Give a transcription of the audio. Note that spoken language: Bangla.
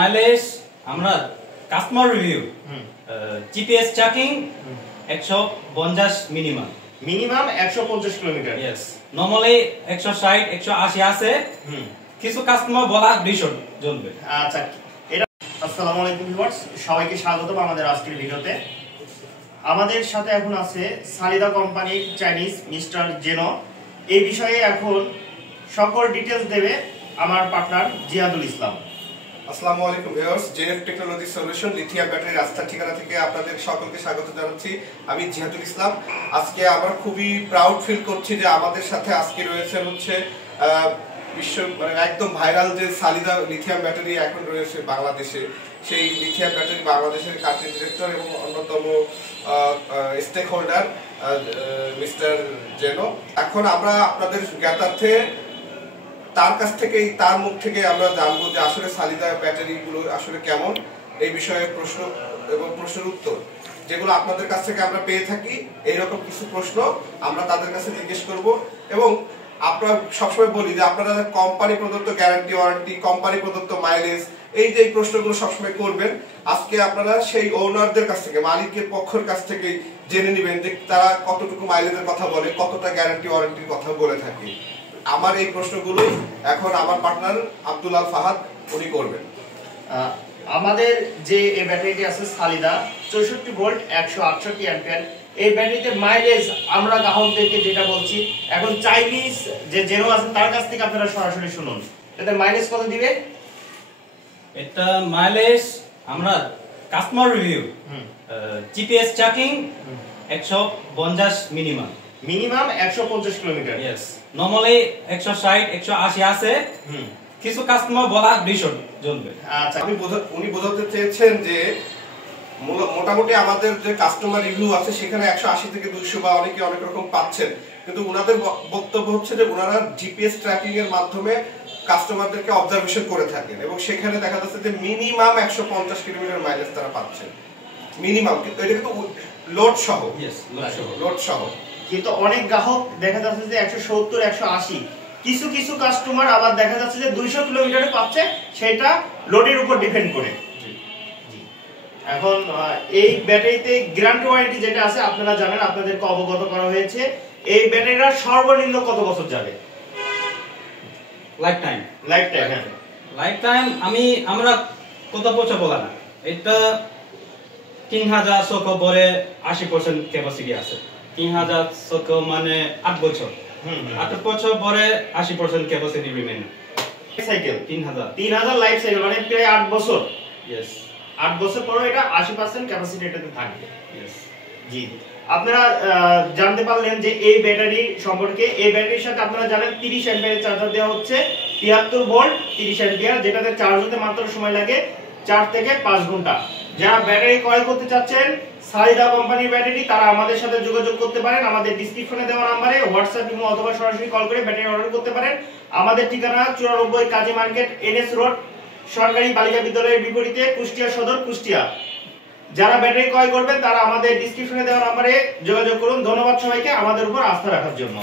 মাইলেজ আমরা customer review GPS tracking 150 minimum 150 kilometre. Yes normally 160 180 আছে, কিছু কাস্টমার বলা 200 জ্বলবে। আচ্ছা, এটা আসসালামু আলাইকুম ভিউয়ার্স, সবাইকে স্বাগতম আমাদের আজকের ভিডিওতে। আমাদের সাথে এখন আছে সালিদা কোম্পানির চাইনিজ মিস্টার জেনো। এই বিষয়ে এখন সকল ডিটেইলস দেবে আমার পার্টনার জিয়াদুল ইসলাম। আসসালামু আলাইকুম viewers, JF technology solution lithium battery রাস্তার ঠিকানা থেকে আপনাদের সকলকে স্বাগত জানাচ্ছি। আমি জিয়াদুল ইসলাম। আজকে আমরা খুবই প্রাউড ফিল করছি যে আমাদের সাথে আজকে রয়েছে বিশ্ব একদম ভাইরাল যে সালিদা লিথিয়াম ব্যাটারি এখন রয়েছে বাংলাদেশে, সেই লিথিয়াম ব্যাটারি বাংলাদেশের কান্ট্রি ডিরেক্টর এবং অন্যতম স্টেক হোল্ডার মিস্টার জেনো। এখন আমরা আপনাদের জ্ঞাতার্থে তার কাছ থেকে, তার মুখ থেকে আমরা জানবো যে আসলে সালিদা ব্যাটারি গুলো আসলে কেমন, এই বিষয়ে প্রশ্ন এবং প্রশ্নের উত্তর যেগুলো আপনাদের কাছ থেকে আমরা পেয়ে থাকি, এইরকম কিছু প্রশ্ন আমরা তাদের কাছে জিজ্ঞেস করব। এবং আমরা সবসময় বলি যে আপনারা কোম্পানি প্রদত্ত গ্যারান্টি ওয়ারেন্টি, কোম্পানি প্রদত্ত মাইলেজ, এই যে প্রশ্নগুলো সবসময় করবেন, আজকে আপনারা সেই ওনারদের কাছ থেকে, মালিকের পক্ষের কাছ থেকে জেনে নেবেন যে তারা কতটুকু মাইলেজের কথা বলে, কতটা গ্যারান্টি ওয়ারেন্টির কথা বলে থাকে। আমার এই প্রশ্নগুলো এখন আমার পার্টনার আব্দুল আল ফাহাদ উনি করবেন। আমাদের যে এই ব্যাটারিটি আছে সালিদা 64 ভোল্ট 168 অ্যাম্পিয়ার, এই ব্যাটারিতে মাইলেজ আমরা গ্রাহকদেরকে যেটা বলছি, এখন চাইনিজ যে জেনো আছে তার কাছ থেকে আপনারা সরাসরি শুনুন। এতে মাইলেজ কত দিবে? এটা মাইলেজ আমরা customer review GPS tracking 150 minimum 150 kilometre. Yes normally 160 180 আছে, কিছু কাস্টমার বলা 200 জ্বলবে। আচ্ছা, উনি বোঝাতে চেয়েছেন যে মোটামুটি আমাদের যে কাস্টমার রিভিউ আছে সেখানে 180 থেকে 200 বা অনেকে অনেক রকম পাচ্ছেন, কিন্তু ওনাদের বক্তব্য হচ্ছে যে ওনারা জিপিএস ট্র্যাকিং এর মাধ্যমে কাস্টমারদেরকে অবজারভেশন করে থাকেন এবং সেখানে দেখা যাচ্ছে যে মিনিমাম 150 কিলোমিটার মাইলেজ তারা পাচ্ছেন, মিনিমাম। কিন্তু এটা কিন্তু লোড সহ, লোড সহ। কিন্তু অনেক গ্রাহক দেখা যাচ্ছে যে 170 180, কিছু কিছু কাস্টমার আবার দেখা যাচ্ছে যে 200 কিলোমিটারে পাচ্ছে, সেটা লোডের উপর ডিপেন্ড করে। এখন এই ব্যাটারিতে গ্যারান্টি ওয়ারেন্টি যেটা আছে আপনারা জানেন, আপনাদেরকে অবগত করা হয়েছে। এই ব্যাটারিটা সর্বনিম্ন কত বছর যাবে? Life time. লাইফ টাইম আমরা কত বছর বলা না, এটা 3000 সক বরে 80% ক্যাপাসিটি আছে। 3000 সক মানে 8 বছর, 8 বছর পরে 80% capacity remain. Cycle 3000 life cycle মানে প্রায় 8 বছর। यस 8 বছর পরে এটা 80% ক্যাপাসিটি এটাতে থাকবে। यस জি, আপনারা জানতে পারলেন যে এই ব্যাটারি সম্পর্কে। এই ব্যাটারির সাথে আপনারা জানেন 30 অ্যাম্পিয়ারের চার্জার দেওয়া হচ্ছে, 73 ভোল্ট 30 অ্যাম্পিয়ার, যেটাতে চার্জ হতে মাত্র সময় লাগে 4 থেকে 5 ঘন্টা। যারা ব্যাটারি ক্রয় করতে চাচ্ছেন সালিদা কোম্পানির ব্যাটারি, তারা আমাদের সাথে যোগাযোগ করতে পারেন। আমাদের ডেসক্রিপশনে দেওয়া নম্বরে হোয়াটসঅ্যাপ ইমো অথবা সরাসরি কল করে ব্যাটারি অর্ডার করতে পারেন। আমাদের ঠিকানা 94 কাজী মার্কেট, এনএস রোড, সরকারি বালিকা বিদ্যালয়ের বিপরীতে, কুষ্টিয়া সদর, কুষ্টিয়া। যারা ব্যাটারি ক্রয় করবেন তারা আমাদের ডেসক্রিপশনে দেওয়া নম্বরে যোগাযোগ করুন। ধন্যবাদ সবাইকে আমাদের উপর আস্থা রাখার জন্য।